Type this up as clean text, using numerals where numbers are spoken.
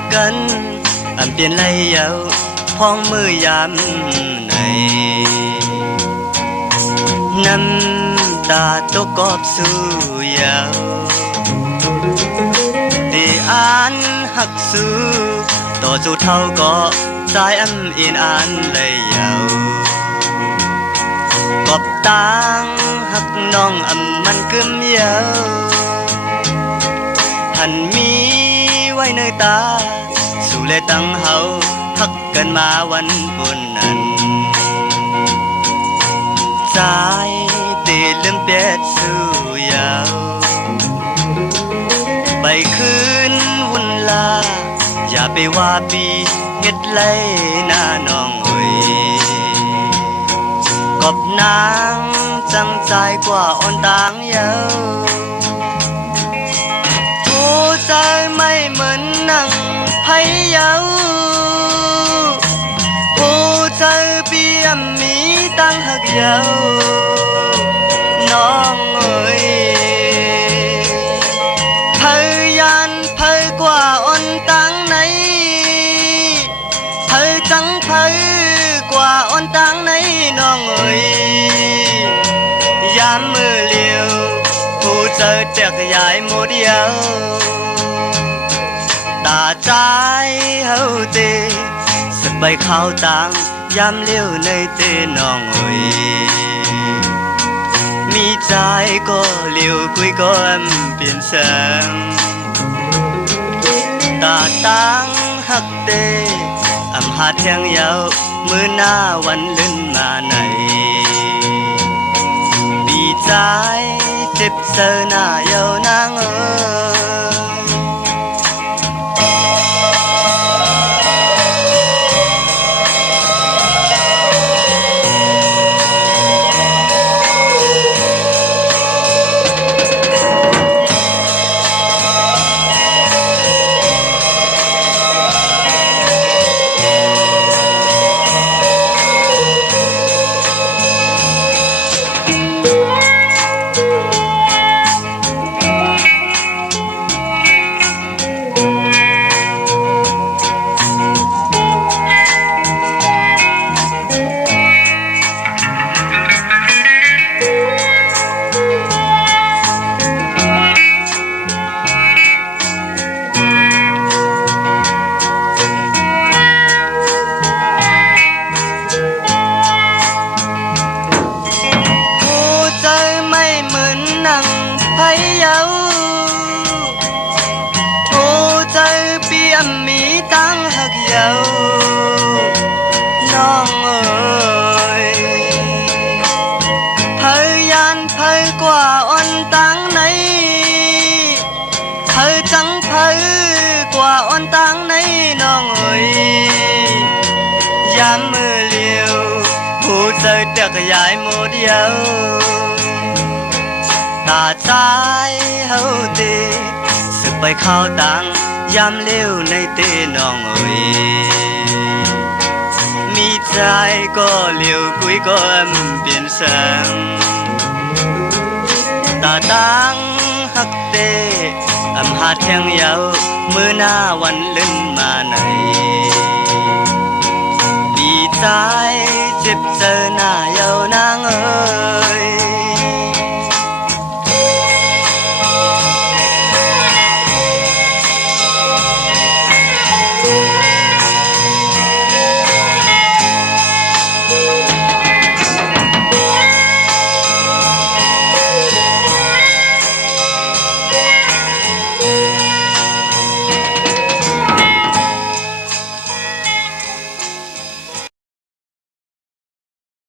กกันอันเปลี่ยนไหลเยาพ้องมือยามไหนน้ำตาตกกอบสู่ยาวได้อ่านหักสู่ต่อสู่เท่าก็สายอันเอ็นอ่านเลยเยาวกอบตางหักน้องอำมันกึมเยาหันมีไว้ในตาสู่เลยตั้งเฮาหักกันมาวันบุญนั้นสายตีลืมเปียดสู่ยาวไปคืนวุ่นลาอย่าไปว่าปีเฮ็ดไรหน้าน้องเอ้ยกบนางจังใจกว่าอ่อนต่างเยาผู้ใจไม่เหมือนนั่งไผเยาผู้ใจเปี่ยมมีตั้งหักเยาน้องเอ้ยพยานพยกว่าอ่อนต่างไหนพยจังพยกว่าอ่อนต่างไหนน้องเอ้ยยามมือเลี้ยวผู้เจอแจกยายหมดเยาตาใจเฮาเตสบายข้าวต่างยามเลี้ยวในเตน้องเอ้ยมีใจก็เลี้ยวคุยก็เปลี่ยนแสงตาตั้งหักเตอำหาแทงยาวมือหน้าวันลื่นมาไหนปีใจเจ็บเสอหน้าเยานางเอ้น้องเอ้ยพยานพยกว่าอ่อนต่างไหนพยจังพยกว่าอ่อนต่างไหนน้องเอ้ยยามมือเลี้ยวผู้เจอเด็กยายหมดเยาตาใจเฮาเตสึกไปเข้าต่างยามเลี้ยวในเตน้องเอ้ยมีใจก็เลี้ยวคุยก็เปลี่ยนแสงตาตั้งหักเตอำหาแทงยาวมือหน้าวันลื่นมาไหนปีใจเจ็บเจอหน้า